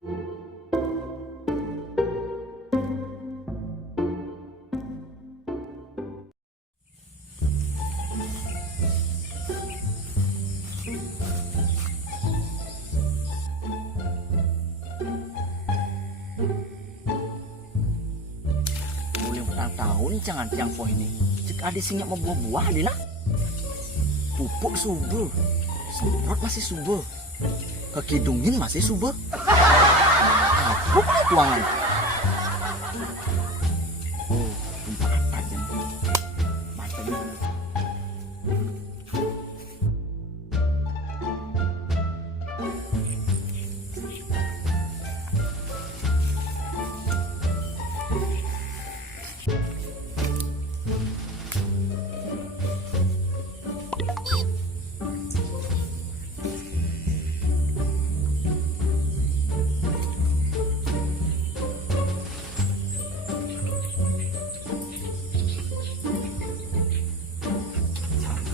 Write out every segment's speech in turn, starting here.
Tahun jangan tiang po ini. Cek ada sinyak mau buah-buah di lah. Pupuk subur, semprot masih subur, kekidungin masih subur. Apa kali tuangan? Oh, tempat aja. Mata dia.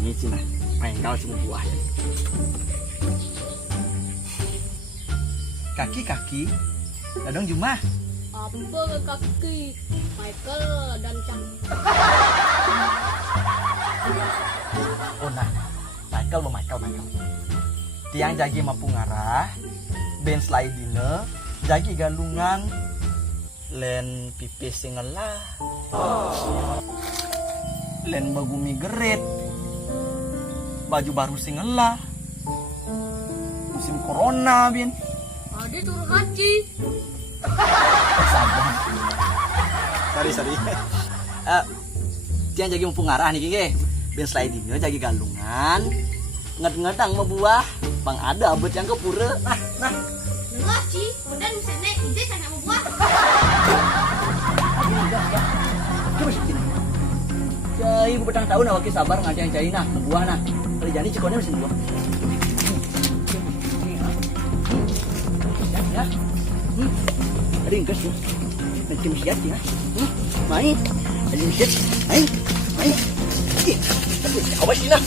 Ini cina, main kau cuma buah. Kaki, dadong Jumah. Apa ke kaki? Michael dan Cang. Oh nah, Michael. Tiang jagi mampu ngarah, ben slidine, jagi galungan, len pipis singelah, len bagumi gerit, baju baru singelah, musim corona bin. Ade turun haji. Sabar. Sorry. Tiang jagi mampu ngarah nih kike, ben slidine jagi galungan, ngedang mau buah, bang ada abet yang kepura. Nah. Enggak sih, udah misalnya ide sangat mau buat. Coba sih. Cai, gue petang tahu nak sabar ngada yang cai nah, buah nah. Kalau jadi cikonnya masih buah. Ya. Ada yang kasih. Nanti mesti hati ya. Main. Ada yang main. Main. Awas sih nah.